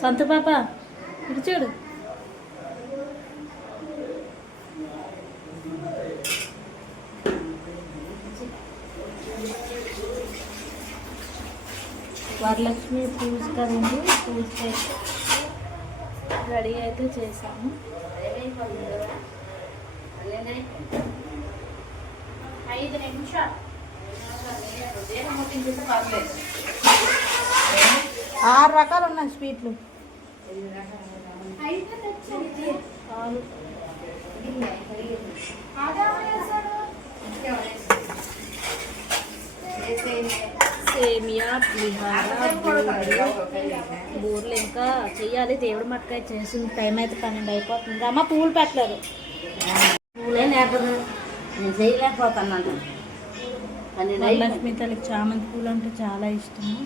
సంతు పాప ఇటు చూడు. వరలక్ష్మి పూజ కదండి, పూజకి అయితే రెడీ అయితే చేసాము. 5 నిమిషాలు 6 రకాలు ఉన్నాయి స్వీట్లు. సేమియా, పులిహార, బూరెలు ఇంకా చెయ్యాలి. దేవుడు మట్టుకాయ చేసిన టైం అయితే 12 అయిపోతుంది. అమ్మ పూలు పెట్టలేదు. పూలే లేకపోతే నేను చేయలేకపోతున్నాను. లక్ష్మీ తల్లికి చామంతి పూలు అంటే చాలా ఇష్టము.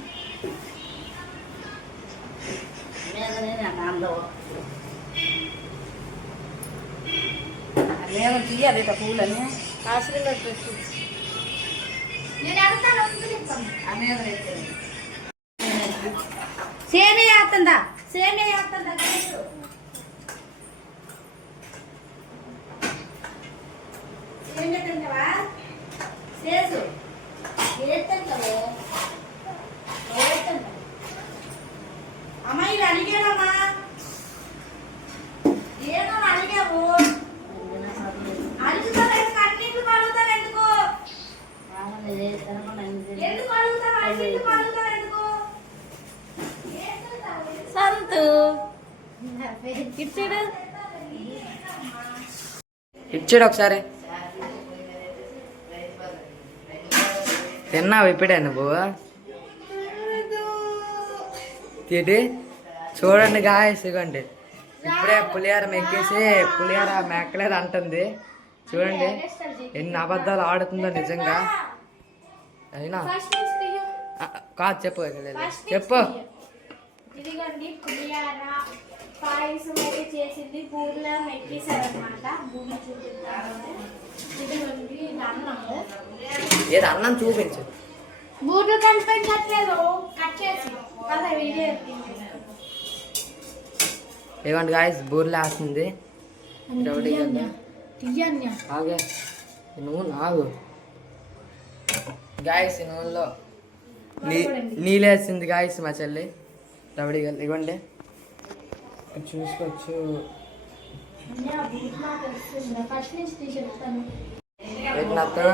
మేము తీయాలి పూలని ఆశీర్వాద పెట్టు. సేమియా వేస్తుందా? సేమియా వేస్తుందా? సేమియా తింటావా? చేసు ఏడుతుంటావు. అమ్మాయి అడిగానమ్మా, ఏదో అడిగావు. అడుగుతావు అన్నింటికి అడుగుతావు ఎందుకు? ఎందుకు అడుగుతావు? అన్నింటికి అడుగుతావు ఎందుకు? సంతు ఇచ్చాడు, ఇచ్చాడు ఒకసారి. తిన్నావు ఇప్పుడే నువ్వు? తిండి చూడండి గాయస్, ఇవ్వండి ఇప్పుడే పులిహార మెక్కేసి పులిహార మెక్కలేదు అంటుంది. చూడండి ఎన్ని అబద్ధాలు ఆడుతుందో నిజంగా. అయినా కాదు, చెప్పు చెప్పు. ఇదిగోండి పులిహార పాయసం అయితే చేసింది. పూర్లా మెక్కేసారనమాట. భూమి చూపిస్తారు. ఇదిగోండి అన్నము. ఏది అన్నం చూపించు. బూట్లు కనిపించట్లేదు, కట్ చేసి కదా వీడియో. ఏమండి గాయస్, బూర్లు వేస్తుంది. ఆగే నూనె ఆగు గాయస్. ఈ నూనెలో నీళ్ళేసింది గాయస్ మా చెల్లి రవడి. ఇవ్వండి చూసుకోవచ్చు. పెట్టినప్పుడు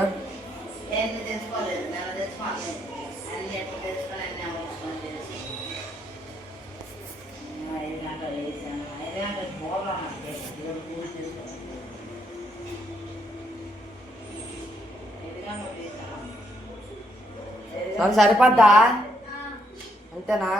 సరిపోద్దా? అంతేనా?